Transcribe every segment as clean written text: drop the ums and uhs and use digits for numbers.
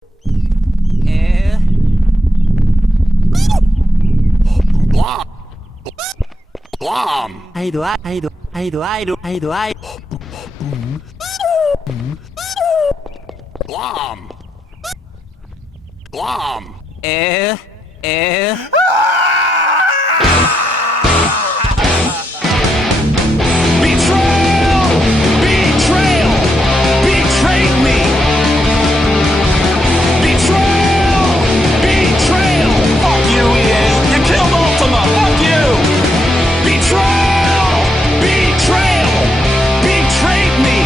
Blom. I do. Blom. Blom. Betrayal! Betrayal! Betrayed me! Betrayal! Betrayal! Fuck you, EA! You killed Ultima! Fuck you! Betrayal! Betrayal! Betrayed me!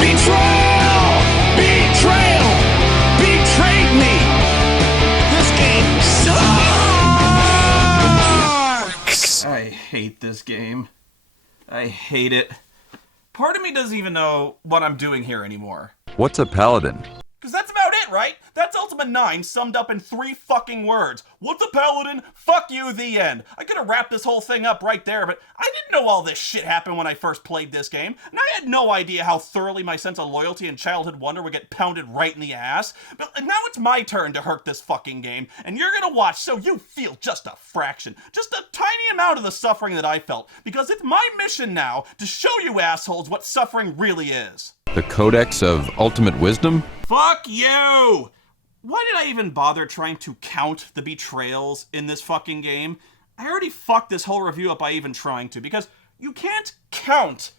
Betrayal! Betrayal! Betrayed me! This game sucks! I hate this game. I hate it. Part of me doesn't even know what I'm doing here anymore. What's a paladin? Because that's about it, right? That's Ultima 9 summed up in 3 fucking words. What's a paladin? Fuck you, the end. I could have wrapped this whole thing up right there, but I didn't know all this shit happened when I first played this game, and I had no idea how thoroughly my sense of loyalty and childhood wonder would get pounded right in the ass. But now it's my turn to hurt this fucking game, and you're gonna watch so you feel just a fraction, just a tiny amount of the suffering that I felt, because it's my mission now to show you assholes what suffering really is. The Codex of Ultimate Wisdom? Fuck you! Why did I even bother trying to count the betrayals in this fucking game? I already fucked this whole review up by even trying to, because you can't count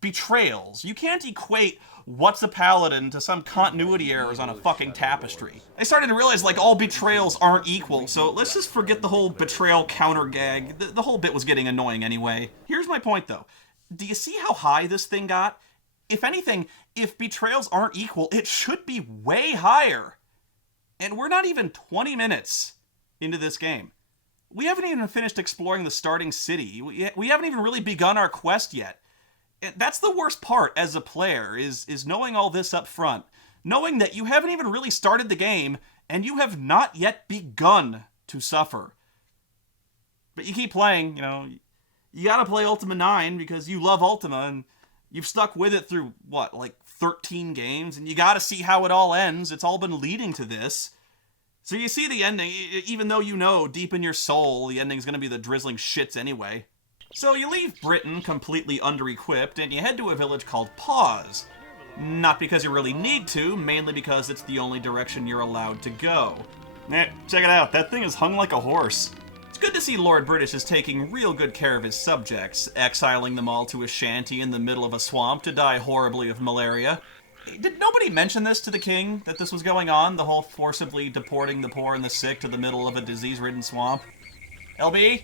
betrayals. You can't equate what's a paladin to some continuity errors on a fucking tapestry. I started to realize, like, all betrayals aren't equal, so let's just forget the whole betrayal counter gag. The whole bit was getting annoying anyway. Here's my point, though. Do you see how high this thing got? If anything, if betrayals aren't equal, it should be way higher. And we're not even 20 minutes into this game. We haven't even finished exploring the starting city. We haven't even really begun our quest yet. And that's the worst part as a player, is knowing all this up front. Knowing that you haven't even really started the game, and you have not yet begun to suffer. But you keep playing, you know. You gotta play Ultima 9 because you love Ultima, and you've stuck with it through, what, like 13 games? And you gotta see how it all ends. It's all been leading to this. So you see the ending, even though you know deep in your soul the ending's gonna be the drizzling shits anyway. So you leave Britain completely under-equipped, and you head to a village called Pause. Not because you really need to, mainly because it's the only direction you're allowed to go. Check it out, that thing is hung like a horse. It's good to see Lord British is taking real good care of his subjects, exiling them all to a shanty in the middle of a swamp to die horribly of malaria. Did nobody mention this to the king, that this was going on, the whole forcibly deporting the poor and the sick to the middle of a disease-ridden swamp? LB,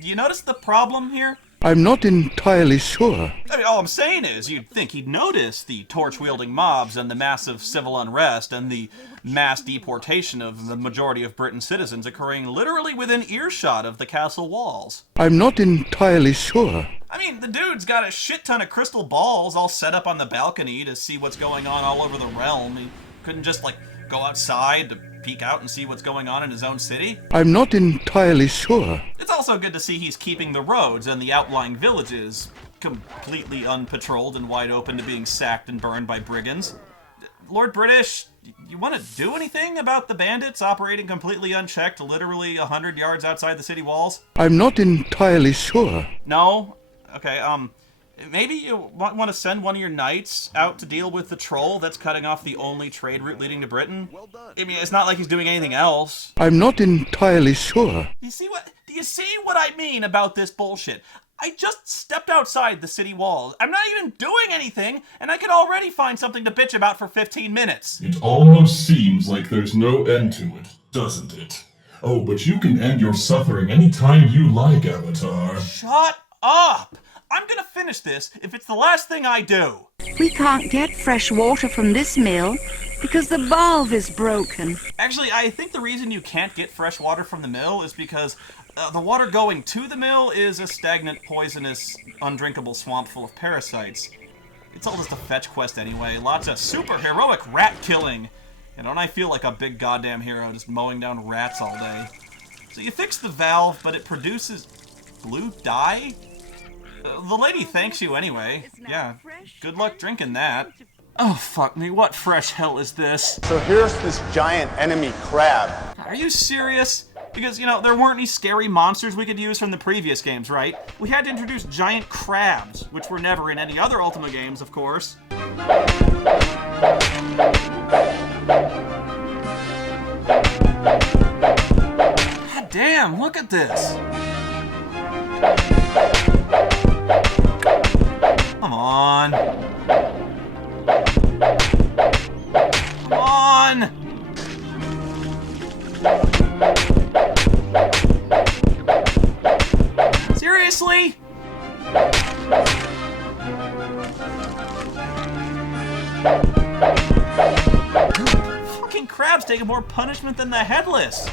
do you notice the problem here? I'm not entirely sure. I mean, all I'm saying is, you'd think he'd notice the torch-wielding mobs and the massive civil unrest and the mass deportation of the majority of Britain's citizens occurring literally within earshot of the castle walls. I'm not entirely sure. I mean, the dude's got a shit ton of crystal balls all set up on the balcony to see what's going on all over the realm. He couldn't just, like, go outside to peek out and see what's going on in his own city? I'm not entirely sure. It's also good to see he's keeping the roads and the outlying villages completely unpatrolled and wide open to being sacked and burned by brigands. Lord British, you want to do anything about the bandits operating completely unchecked literally 100 yards outside the city walls? I'm not entirely sure. No? Okay, maybe you want to send one of your knights out to deal with the troll that's cutting off the only trade route leading to Britain? I mean, it's not like he's doing anything else. I'm not entirely sure. Do you see what I mean about this bullshit? I just stepped outside the city walls. I'm not even doing anything, and I could already find something to bitch about for 15 minutes. It almost seems like there's no end to it, doesn't it? Oh, but you can end your suffering anytime you like, Avatar. Shut up! I'm gonna finish this if it's the last thing I do. We can't get fresh water from this mill because the valve is broken. Actually, I think the reason you can't get fresh water from the mill is because the water going to the mill is a stagnant, poisonous, undrinkable swamp full of parasites. It's all just a fetch quest anyway. Lots of super heroic rat killing. And don't I feel like a big goddamn hero just mowing down rats all day? So you fix the valve, but it produces blue dye? The lady thanks you anyway. Yeah, good luck drinking that. Oh, fuck me, what fresh hell is this? So here's this giant enemy crab. Are you serious? Because, you know, there weren't any scary monsters we could use from the previous games, right? We had to introduce giant crabs, which were never in any other Ultima games, of course. God damn, look at this! Come on! Come on! Seriously? Fucking crabs taking more punishment than the headless.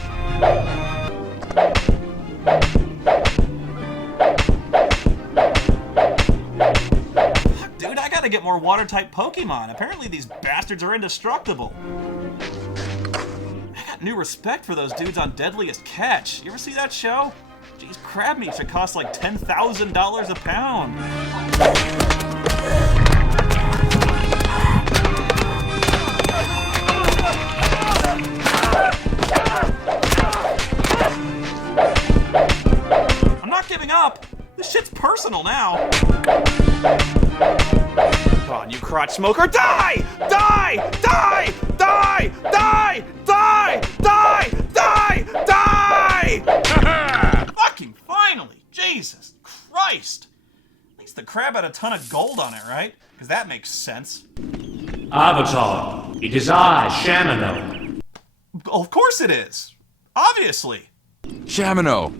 Fuck, dude, I gotta get more water-type Pokemon. Apparently these bastards are indestructible. I got new respect for those dudes on Deadliest Catch. You ever see that show? Jeez, crab meat should cost like $10,000 a pound. I'm not giving up. This shit's personal now. Come on, you crotch smoker. Die! Die! Die! Die! Die! Die! Die! Die! Die! Fucking finally! Jesus Christ! At least the crab had a ton of gold on it, right? Because that makes sense. Avatar, it is I, Shamino. Of course it is. Obviously. Shamino,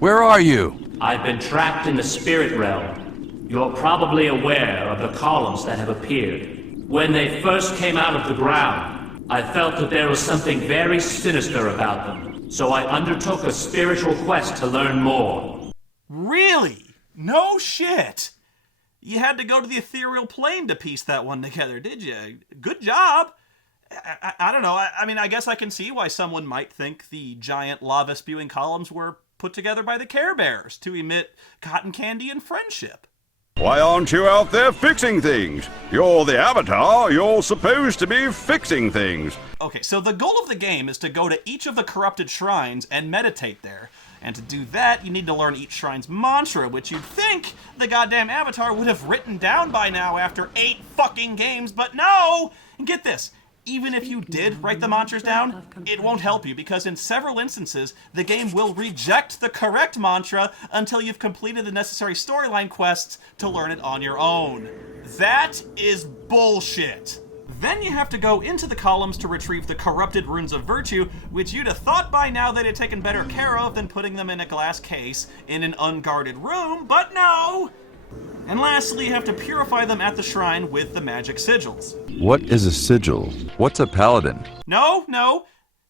where are you? I've been trapped in the spirit realm. You're probably aware of the columns that have appeared. When they first came out of the ground, I felt that there was something very sinister about them. So I undertook a spiritual quest to learn more. Really? No shit. You had to go to the ethereal plane to piece that one together, did you? Good job. I don't know. I mean, I guess I can see why someone might think the giant lava-spewing columns were put together by the Care Bears to emit cotton candy and friendship. Why aren't you out there fixing things? You're the Avatar, you're supposed to be fixing things. Okay, so the goal of the game is to go to each of the corrupted shrines and meditate there. And to do that, you need to learn each shrine's mantra, which you'd think the goddamn Avatar would have written down by now after 8 fucking games, but no! And get this, even if you did write the mantras down, it won't help you, because in several instances, the game will reject the correct mantra until you've completed the necessary storyline quests to learn it on your own. That is bullshit. Then you have to go into the columns to retrieve the corrupted runes of virtue, which you'd have thought by now they'd have taken better care of than putting them in a glass case in an unguarded room, but no! And lastly, you have to purify them at the shrine with the magic sigils. What is a sigil? What's a paladin? No,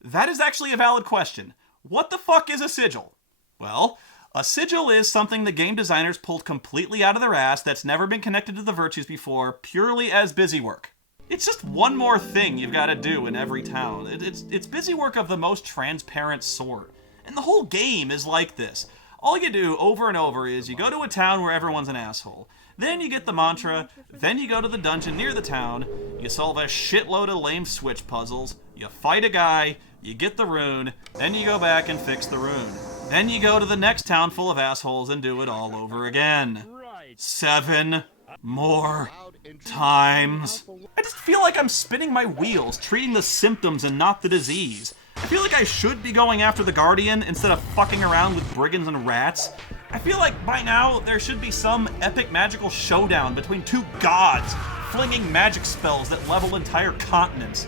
that is actually a valid question. What the fuck is a sigil? Well, a sigil is something the game designers pulled completely out of their ass that's never been connected to the virtues before, purely as busy work. It's just one more thing you've got to do in every town. It's busy work of the most transparent sort. And the whole game is like this. All you do over and over is you go to a town where everyone's an asshole. Then you get the mantra, then you go to the dungeon near the town, you solve a shitload of lame switch puzzles, you fight a guy, you get the rune, then you go back and fix the rune. Then you go to the next town full of assholes and do it all over again. 7 more times. I just feel like I'm spinning my wheels, treating the symptoms and not the disease. I feel like I should be going after the Guardian instead of fucking around with brigands and rats. I feel like by now there should be some epic magical showdown between 2 gods, flinging magic spells that level entire continents.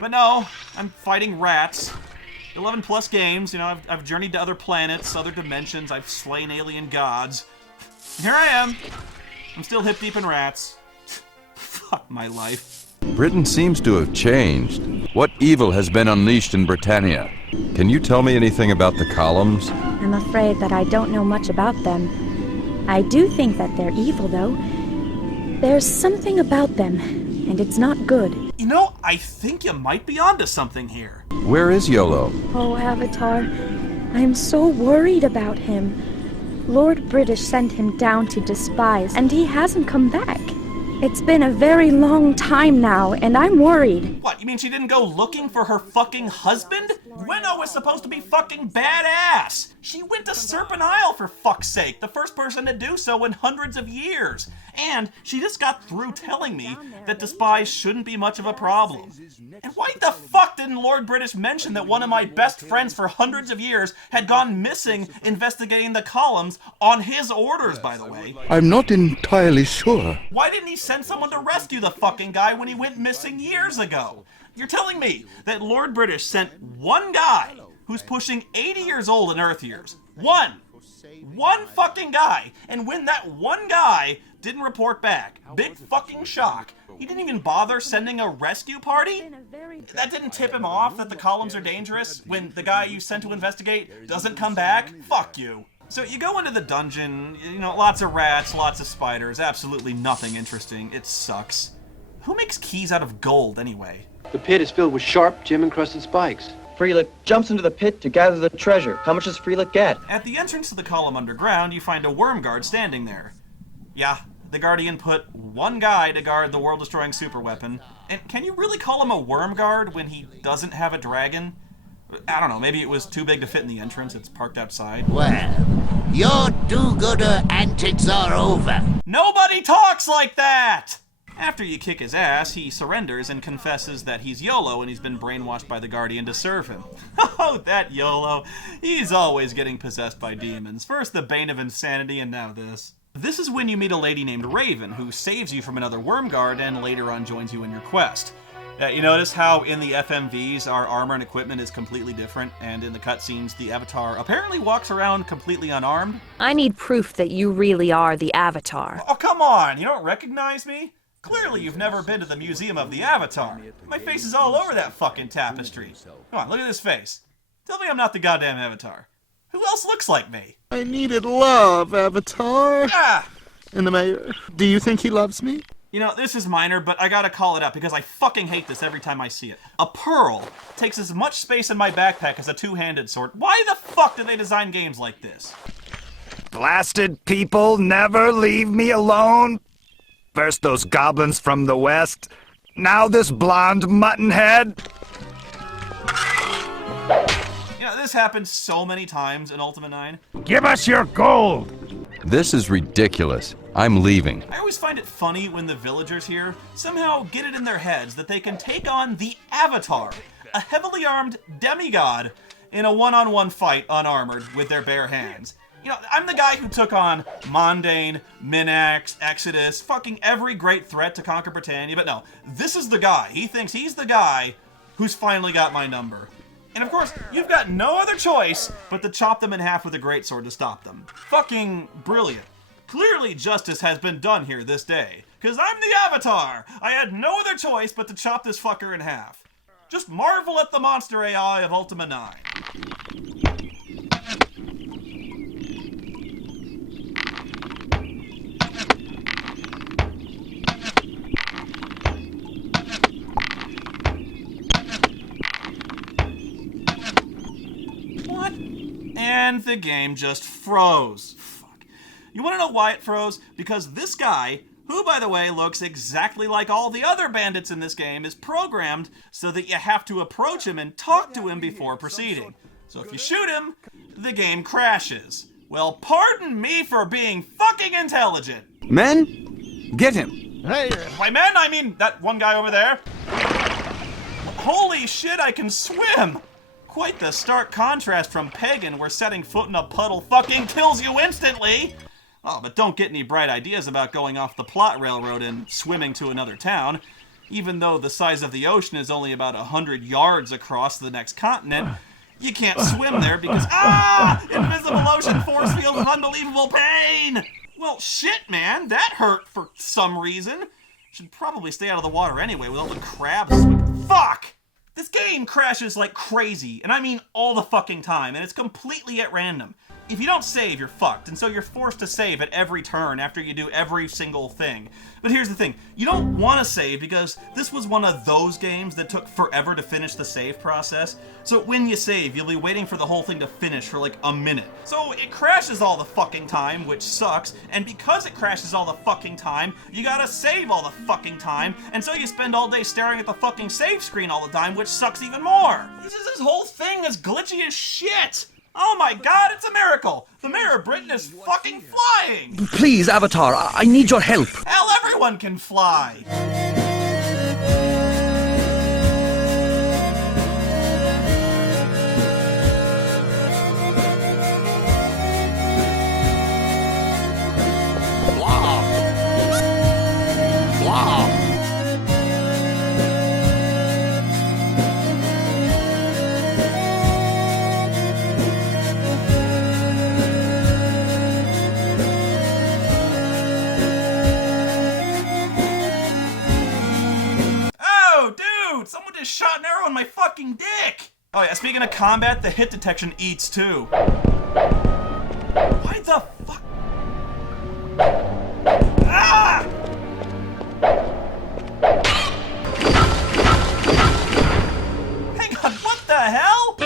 But no, I'm fighting rats. 11 plus games, you know, I've journeyed to other planets, other dimensions, I've slain alien gods. Here I am. I'm still hip deep in rats. Fuck my life. Britain seems to have changed. What evil has been unleashed in Britannia? Can you tell me anything about the columns? I'm afraid that I don't know much about them. I do think that they're evil, though. There's something about them, and it's not good. You know, I think you might be onto something here. Where is Yolo? Oh, Avatar, I'm so worried about him. Lord British sent him down to Despise, and he hasn't come back. It's been a very long time now, and I'm worried. What, you mean she didn't go looking for her fucking husband? Winnow was supposed to be fucking badass! She went to Serpent Isle, for fuck's sake, the first person to do so in hundreds of years. And she just got through telling me that despise shouldn't be much of a problem. And why the fuck didn't Lord British mention that one of my best friends for hundreds of years had gone missing investigating the columns on his orders, by the way? I'm not entirely sure. Why didn't he send someone to rescue the fucking guy when he went missing years ago? You're telling me that Lord British sent one guy who's pushing 80 years old in Earth years. One fucking guy. And when that one guy didn't report back, big fucking shock, he didn't even bother sending a rescue party? That didn't tip him off that the columns are dangerous when the guy you sent to investigate doesn't come back? Fuck you. So you go into the dungeon, lots of rats, lots of spiders, absolutely nothing interesting. It sucks. Who makes keys out of gold, anyway? The pit is filled with sharp, gem-encrusted spikes. Freelick jumps into the pit to gather the treasure. How much does Freelick get? At the entrance to the column underground, you find a worm guard standing there. Yeah, the Guardian put one guy to guard the world-destroying superweapon. And can you really call him a worm guard when he doesn't have a dragon? I don't know, maybe it was too big to fit in the entrance, it's parked outside. Well, your do-gooder antics are over. Nobody talks like that! After you kick his ass, he surrenders and confesses that he's YOLO and he's been brainwashed by the Guardian to serve him. Oh, that YOLO. He's always getting possessed by demons. First the Bane of Insanity and now this. This is when you meet a lady named Raven who saves you from another worm guard and later on joins you in your quest. You notice how in the FMVs our armor and equipment is completely different, and in the cutscenes the Avatar apparently walks around completely unarmed? I need proof that you really are the Avatar. Oh, come on! You don't recognize me? Clearly you've never been to the Museum of the Avatar. My face is all over that fucking tapestry. Come on, look at this face. Tell me I'm not the goddamn Avatar. Who else looks like me? I needed love, Avatar. Ah! And the mayor, do you think he loves me? This is minor, but I gotta call it out because I fucking hate this every time I see it. A pearl takes as much space in my backpack as a two-handed sword. Why the fuck do they design games like this? Blasted people never leave me alone. First those goblins from the west, now this blonde muttonhead. This happened so many times in Ultima 9. Give us your gold! This is ridiculous. I'm leaving. I always find it funny when the villagers here somehow get it in their heads that they can take on the Avatar, a heavily armed demigod, in a one-on-one fight unarmored with their bare hands. I'm the guy who took on Mondane, Minax, Exodus, fucking every great threat to conquer Britannia, but no, this is the guy. He thinks he's the guy who's finally got my number. And of course, you've got no other choice but to chop them in half with a greatsword to stop them. Fucking brilliant. Clearly justice has been done here this day, because I'm the Avatar! I had no other choice but to chop this fucker in half. Just marvel at the monster AI of Ultima 9. What? And the game just froze. Fuck. You want to know why it froze? Because this guy, who by the way looks exactly like all the other bandits in this game, is programmed so that you have to approach him and talk to him before proceeding. So if you shoot him, the game crashes. Well, pardon me for being fucking intelligent. Men, get him. Hey, by men, I mean that one guy over there. Holy shit, I can swim! Quite the stark contrast from Pagan, where setting foot in a puddle fucking kills you instantly! Oh, but don't get any bright ideas about going off the plot railroad and swimming to another town. Even though the size of the ocean is only about 100 yards across the next continent, you can't swim there because, invisible ocean force field with unbelievable pain! Well, shit, man, that hurt for some reason. Should probably stay out of the water anyway with all the crabs. Fuck! This game crashes like crazy, and I mean all the fucking time, and it's completely at random. If you don't save, you're fucked, and so you're forced to save at every turn after you do every single thing. But here's the thing, you don't want to save because this was one of those games that took forever to finish the save process. So when you save, you'll be waiting for the whole thing to finish for like a minute. So it crashes all the fucking time, which sucks, and because it crashes all the fucking time, you gotta save all the fucking time, and so you spend all day staring at the fucking save screen all the time, which sucks even more. This whole thing is glitchy as shit! Oh my god, it's a miracle! The Mayor of Britain is fucking flying! Please, Avatar, I need your help. Hell, everyone can fly! Someone just shot an arrow in my fucking dick! Oh yeah, speaking of combat, the hit detection eats too. Why the fuck? Ah! Hang on, what the hell?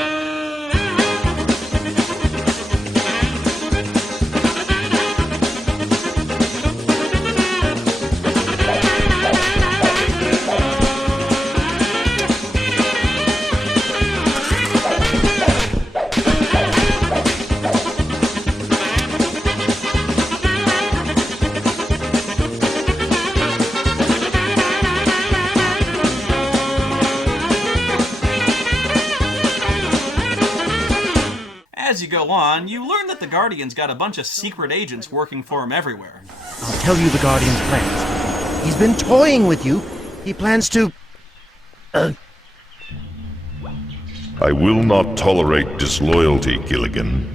As you go on, you learn that the Guardian's got a bunch of secret agents working for him everywhere. I'll tell you the Guardian's plans. He's been toying with you. He plans to... I will not tolerate disloyalty, Gilligan.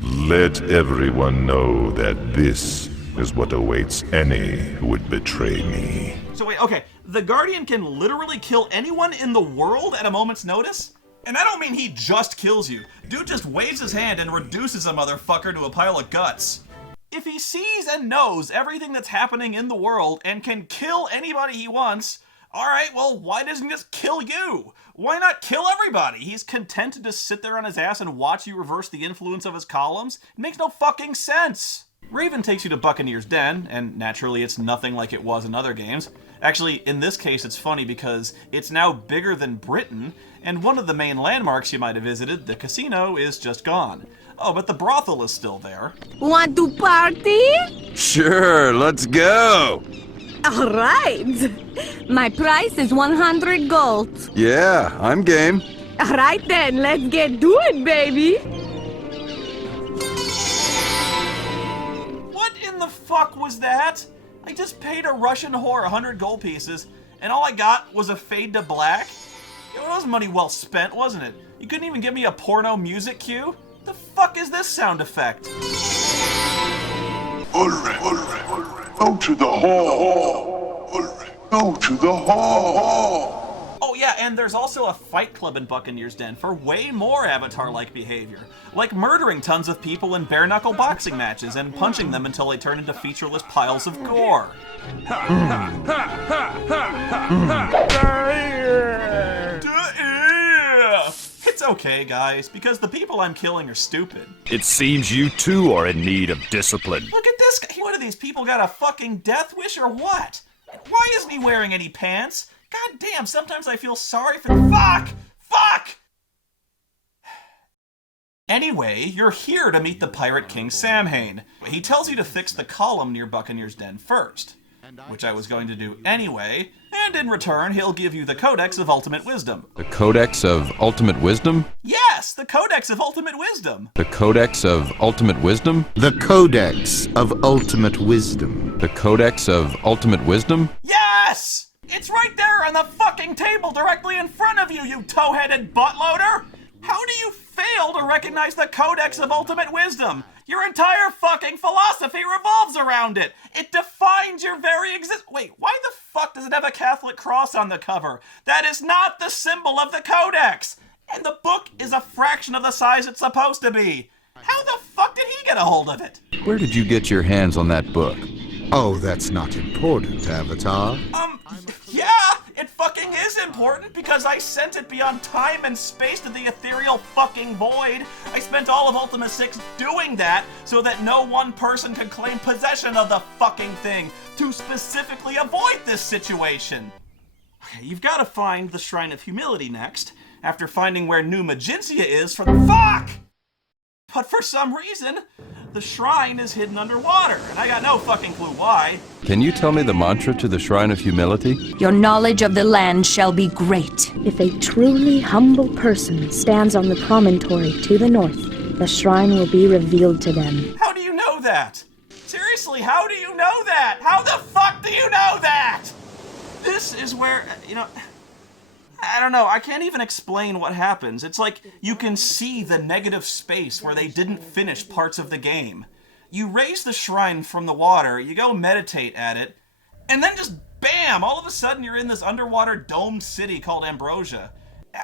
Let everyone know that this is what awaits any who would betray me. So wait, okay, the Guardian can literally kill anyone in the world at a moment's notice? And I don't mean he just kills you. Dude just waves his hand and reduces a motherfucker to a pile of guts. If he sees and knows everything that's happening in the world and can kill anybody he wants, alright, well, why doesn't he just kill you? Why not kill everybody? He's content to just sit there on his ass and watch you reverse the influence of his columns? It makes no fucking sense. Raven takes you to Buccaneers Den, and naturally it's nothing like it was in other games. Actually, in this case it's funny because it's now bigger than Britain, and one of the main landmarks you might have visited, the casino, is just gone. Oh, but the brothel is still there. Want to party? Sure, let's go! All right. My price is 100 gold. Yeah, I'm game. All right then, let's get to it, baby. What in the fuck was that? I just paid a Russian whore 100 gold pieces, and all I got was a fade to black? It was money well spent, wasn't it? You couldn't even give me a porno music cue? The fuck is this sound effect? Ulrich, go to the hall. Ulrich, go to the hall. Oh yeah, and there's also a fight club in Buccaneers Den for way more Avatar-like behavior. Like murdering tons of people in bare-knuckle boxing matches and punching them until they turn into featureless piles of gore. It's okay, guys, because the people I'm killing are stupid. It seems you too are in need of discipline. Look at this guy. What, do these people got a fucking death wish or what? Why isn't he wearing any pants? God damn, sometimes I feel sorry for the— Fuck! Anyway, you're here to meet the Pirate King Samhain. He tells you to fix the column near Buccaneers Den first, which I was going to do anyway, and in return, he'll give you the Codex of Ultimate Wisdom. The Codex of Ultimate Wisdom? Yes, the Codex of Ultimate Wisdom. The Codex of Ultimate Wisdom? The Codex of Ultimate Wisdom. The Codex of Ultimate Wisdom? Yes! It's right there on the fucking table directly in front of you, you toe-headed buttloader! How do you fail to recognize the Codex of Ultimate Wisdom? Your entire fucking philosophy revolves around it! It defines your very Wait, why the fuck does it have a Catholic cross on the cover? That is not the symbol of the Codex! And the book is a fraction of the size it's supposed to be! How the fuck did he get a hold of it? Where did you get your hands on that book? Oh, that's not important, Avatar. Yeah, it fucking is important because I sent it beyond time and space to the ethereal fucking void. I spent all of Ultima 6 doing that so that no one person could claim possession of the fucking thing to specifically avoid this situation. Okay, you've got to find the Shrine of Humility next, after finding where New Maginsia is from fuck! But for some reason, the shrine is hidden underwater, and I got no fucking clue why. Can you tell me the mantra to the Shrine of Humility? Your knowledge of the land shall be great. If a truly humble person stands on the promontory to the north, the shrine will be revealed to them. How do you know that? Seriously, how do you know that? How the fuck do you know that? This is where, I don't know, I can't even explain what happens. It's like you can see the negative space where they didn't finish parts of the game. You raise the shrine from the water, you go meditate at it, and then just bam, all of a sudden you're in this underwater domed city called Ambrosia.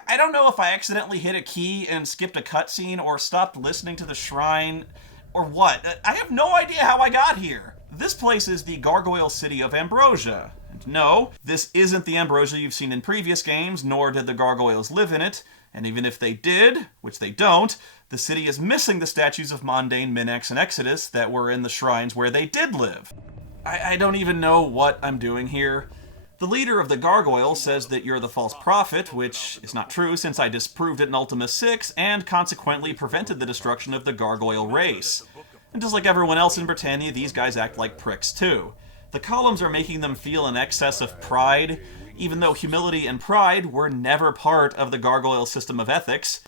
I don't know if I accidentally hit a key and skipped a cutscene or stopped listening to the shrine or what. I have no idea how I got here. This place is the Gargoyle city of Ambrosia. And no, this isn't the Ambrosia you've seen in previous games, nor did the Gargoyles live in it. And even if they did, which they don't, the city is missing the statues of Mondain, Minax, and Exodus that were in the shrines where they did live. I don't even know what I'm doing here. The leader of the Gargoyle says that you're the false prophet, which is not true since I disproved it in Ultima 6 and consequently prevented the destruction of the Gargoyle race. And just like everyone else in Britannia, these guys act like pricks too. The columns are making them feel an excess of pride, even though humility and pride were never part of the Gargoyle system of ethics.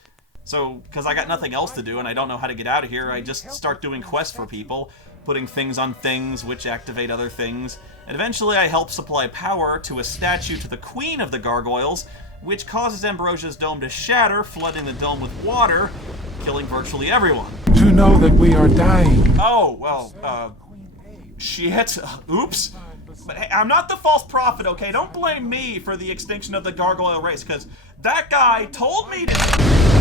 So, because I got nothing else to do and I don't know how to get out of here, I just start doing quests for people, putting things on things which activate other things, and eventually I help supply power to a statue to the Queen of the Gargoyles, which causes Ambrosia's dome to shatter, flooding the dome with water, killing virtually everyone. To know that we are dying. Oh, well, shit. Oops. But hey, I'm not the false prophet, okay? Don't blame me for the extinction of the Gargoyle race, because that guy told me to.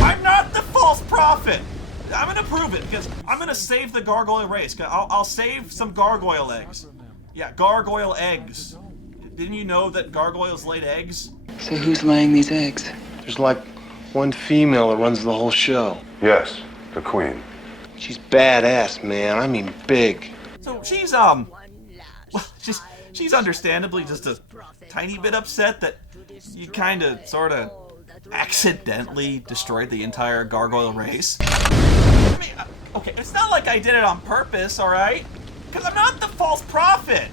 I'm not the false prophet. I'm gonna prove it, because I'm gonna save the Gargoyle race. I'll save some Gargoyle eggs. Yeah, Gargoyle eggs. Didn't you know that Gargoyles laid eggs? So who's laying these eggs? There's like one female that runs the whole show. Yes, the Queen. She's badass, man. I mean big. So she's, well, she's understandably just a tiny bit upset that you kinda, sorta, accidentally destroyed the entire Gargoyle race. I mean, okay, it's not like I did it on purpose, alright? Because I'm not the false prophet.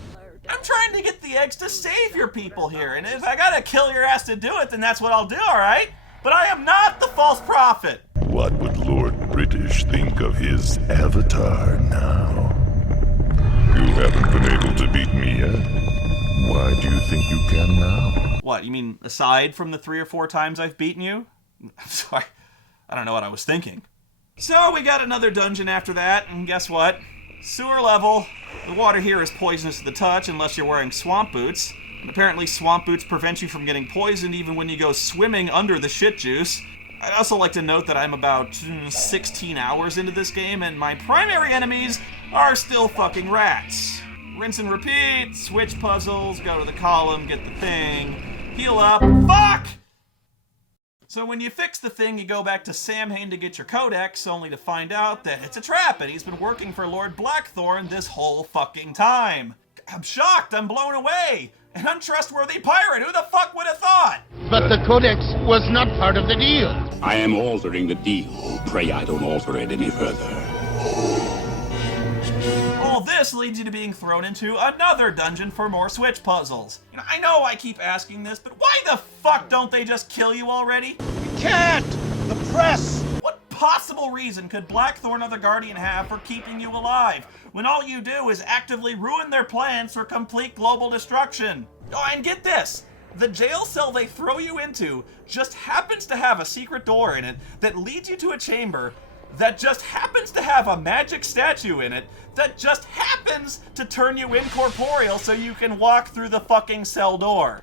I'm trying to get the eggs to save your people here, and if I gotta kill your ass to do it, then that's what I'll do, alright? But I am not the false prophet. What would Lord British think of his avatar now? You haven't been able to beat me yet. Why do you think you can now? What, you mean aside from the 3 or 4 times I've beaten you? I'm sorry, I don't know what I was thinking. So we got another dungeon after that, and guess what? Sewer level. The water here is poisonous to the touch unless you're wearing swamp boots. And apparently swamp boots prevent you from getting poisoned even when you go swimming under the shit juice. I'd also like to note that I'm about 16 hours into this game, and my primary enemies are still fucking rats. Rinse and repeat, switch puzzles, go to the column, get the thing, heal up, fuck! So when you fix the thing, you go back to Samhain to get your codex, only to find out that it's a trap, and he's been working for Lord Blackthorn this whole fucking time. I'm shocked, I'm blown away! An untrustworthy pirate, who the fuck would have thought? But the codex was not part of the deal. I am altering the deal. Pray I don't alter it any further. All this leads you to being thrown into another dungeon for more switch puzzles. You know, I know I keep asking this, but why the fuck don't they just kill you already? We can't! The press! What possible reason could Blackthorn or the Guardian have for keeping you alive, when all you do is actively ruin their plans for complete global destruction? Oh, and get this! The jail cell they throw you into just happens to have a secret door in it that leads you to a chamber that just happens to have a magic statue in it that just happens to turn you incorporeal so you can walk through the fucking cell door.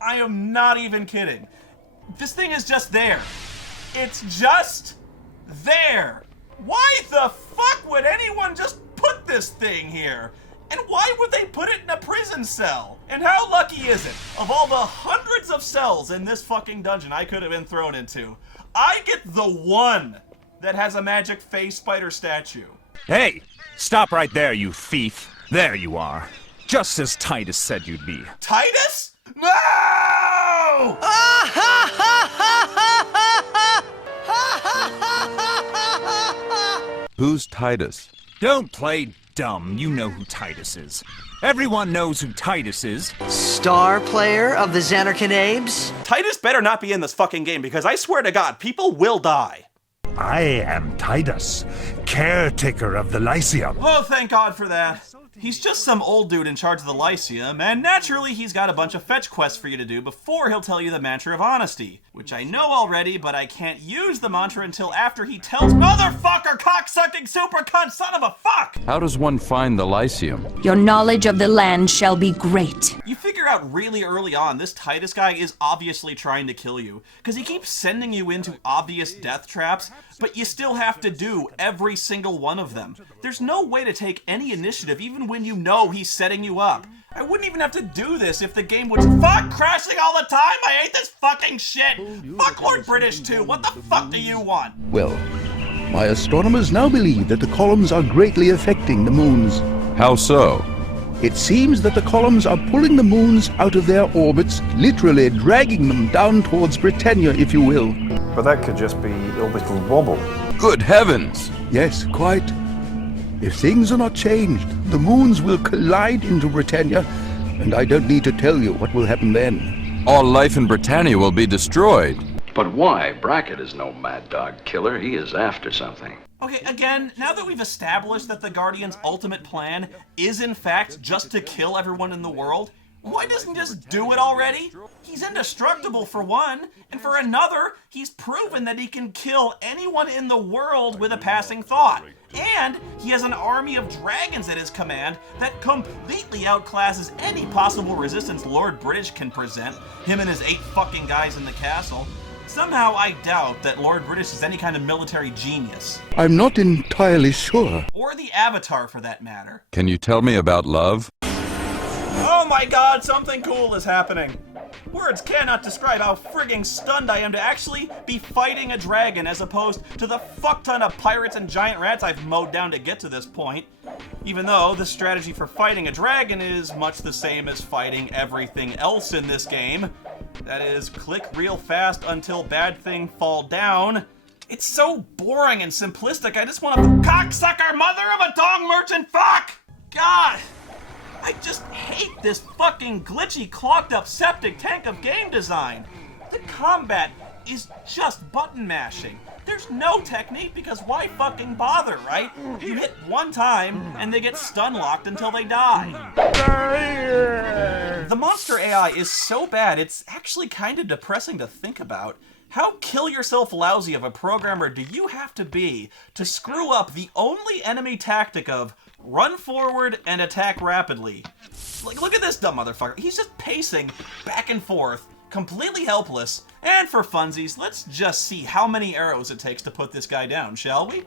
I am not even kidding. This thing is just there. It's just there. Why the fuck would anyone just put this thing here? And why would they put it in a prison cell? And how lucky is it? Of all the hundreds of cells in this fucking dungeon I could have been thrown into, I get the one that has a magic face spider statue. Hey, stop right there, you thief. There you are. Just as Titus said you'd be. Titus? No! Who's Titus? Don't play dumb. You know who Titus is. Everyone knows who Titus is. Star player of the Xanarcanabes? Titus better not be in this fucking game because I swear to God, people will die. I am Titus, caretaker of the Lyceum. Oh, thank God for that. He's just some old dude in charge of the Lyceum, and naturally he's got a bunch of fetch quests for you to do before he'll tell you the mantra of honesty, which I know already, but I can't use the mantra until after he tells motherfucker, cocksucking super cunt son of a fuck! How does one find the Lyceum? Your knowledge of the land shall be great. You figure out really early on this Titus guy is obviously trying to kill you, because he keeps sending you into obvious death traps, but you still have to do every single one of them. There's no way to take any initiative even when you know he's setting you up. I wouldn't even have to do this if the game was fuck crashing all the time. I hate this fucking shit. Fuck Lord British too. What the fuck do you want? Well, my astronomers now believe that the columns are greatly affecting the moons. How so? It seems that the columns are pulling the moons out of their orbits, literally dragging them down towards Britannia, if you will. But that could just be orbital wobble. Good heavens! Yes, quite. If things are not changed, the moons will collide into Britannia, and I don't need to tell you what will happen then. All life in Britannia will be destroyed. But why? Brackett is no mad dog killer. He is after something. Okay, again, now that we've established that the Guardian's ultimate plan is in fact just to kill everyone in the world, why doesn't he just do it already? He's indestructible for one, and for another, he's proven that he can kill anyone in the world with a passing thought. And he has an army of dragons at his command that completely outclasses any possible resistance Lord British can present, him and his 8 fucking guys in the castle. Somehow I doubt that Lord British is any kind of military genius. I'm not entirely sure. Or the Avatar, for that matter. Can you tell me about love? Oh my God, something cool is happening. Words cannot describe how frigging stunned I am to actually be fighting a dragon as opposed to the fuck ton of pirates and giant rats I've mowed down to get to this point. Even though the strategy for fighting a dragon is much the same as fighting everything else in this game. That is, click real fast until bad thing fall down. It's so boring and simplistic, I just want to cocksucker mother of a dong merchant fuck! God! I just hate this fucking glitchy, clogged up septic tank of game design. The combat is just button mashing. There's no technique because why fucking bother, right? You hit one time and they get stun locked until they die. The monster AI is so bad, it's actually kind of depressing to think about. How kill yourself lousy of a programmer do you have to be to screw up the only enemy tactic of run forward and attack rapidly? Like, look at this dumb motherfucker. He's just pacing back and forth, completely helpless. And for funsies, let's just see how many arrows it takes to put this guy down, shall we?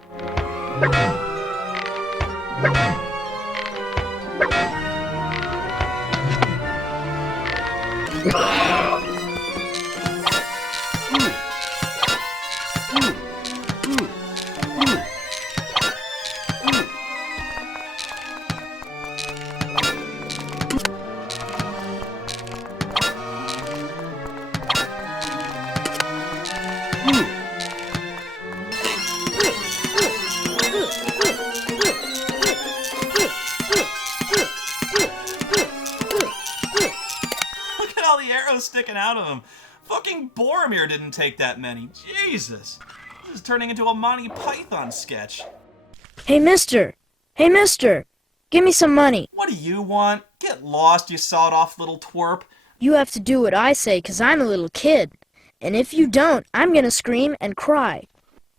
Sticking out of him. Fucking Boromir didn't take that many. Jesus. This is turning into a Monty Python sketch. Hey, mister! Hey, mister! Give me some money. What do you want? Get lost, you sawed-off little twerp. You have to do what I say, 'cause I'm a little kid. And if you don't, I'm gonna scream and cry.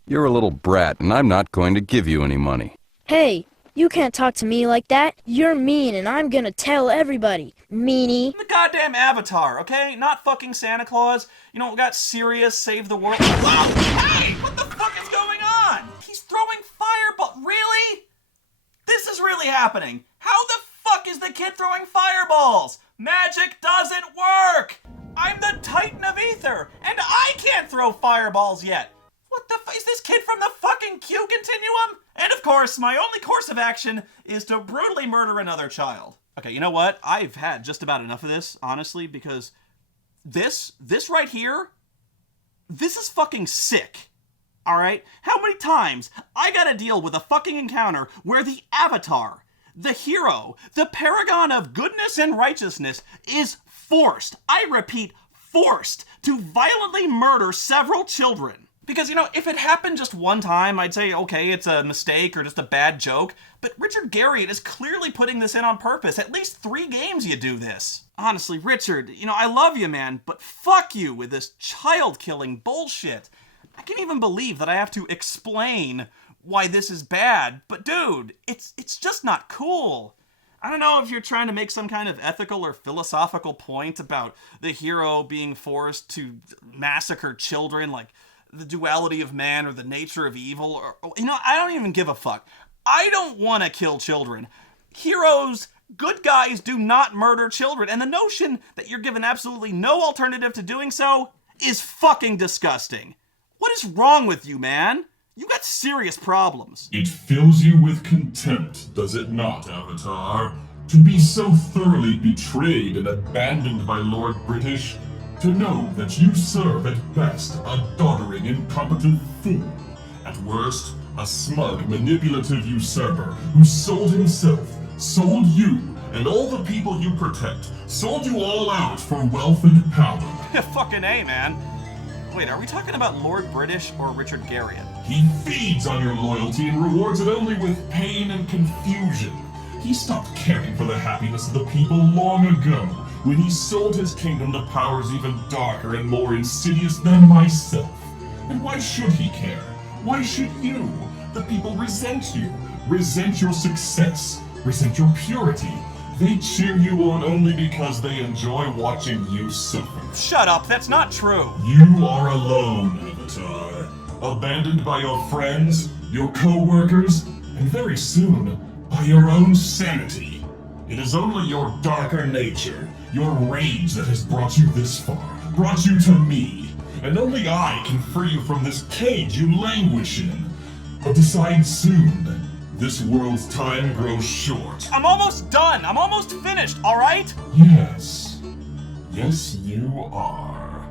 You're a little brat, and I'm not going to give you any money. Hey, you can't talk to me like that. You're mean, and I'm gonna tell everybody. Meanie. The goddamn Avatar, okay? Not fucking Santa Claus. You know, we got Sirius save the world. Whoa! Hey! What the fuck is going on? He's throwing this is really happening. How the fuck is the kid throwing fireballs? Magic doesn't work! I'm the Titan of Ether, and I can't throw fireballs yet. What the is this kid from the fucking Q continuum? And of course, my only course of action is to brutally murder another child. Okay, you know what? I've had just about enough of this, honestly, because this right here, this is fucking sick. Alright? How many times I gotta deal with a fucking encounter where the avatar, the hero, the paragon of goodness and righteousness is forced, I repeat, forced to violently murder several children. Because, you know, if it happened just one time, I'd say, okay, it's a mistake or just a bad joke. But Richard Garriott is clearly putting this in on purpose. At least 3 games you do this. Honestly, Richard, you know, I love you, man, but fuck you with this child-killing bullshit. I can't even believe that I have to explain why this is bad. But dude, it's just not cool. I don't know if you're trying to make some kind of ethical or philosophical point about the hero being forced to massacre children, like the duality of man or the nature of evil, or, you know, I don't even give a fuck. I don't want to kill children. Heroes, good guys do not murder children, and the notion that you're given absolutely no alternative to doing so is fucking disgusting. What is wrong with you, man? You got serious problems. It fills you with contempt, does it not, Avatar? To be so thoroughly betrayed and abandoned by Lord British? To know that you serve at best a doddering, incompetent fool, at worst a smug, manipulative usurper who sold himself, sold you, and all the people you protect, sold you all out for wealth and power. Fucking A, man. Wait, are we talking about Lord British or Richard Garriott? He feeds on your loyalty and rewards it only with pain and confusion. He stopped caring for the happiness of the people long ago, when he sold his kingdom to powers even darker and more insidious than myself. And why should he care? Why should you? The people resent you, resent your success, resent your purity. They cheer you on only because they enjoy watching you suffer. Shut up, that's not true. You are alone, Avatar. Abandoned by your friends, your co-workers, and very soon, by your own sanity. It is only your darker nature, your rage that has brought you this far, brought you to me, and only I can free you from this cage you languish in. But decide soon, this world's time grows short. I'm almost done, I'm almost finished, alright? Yes. Yes, you are.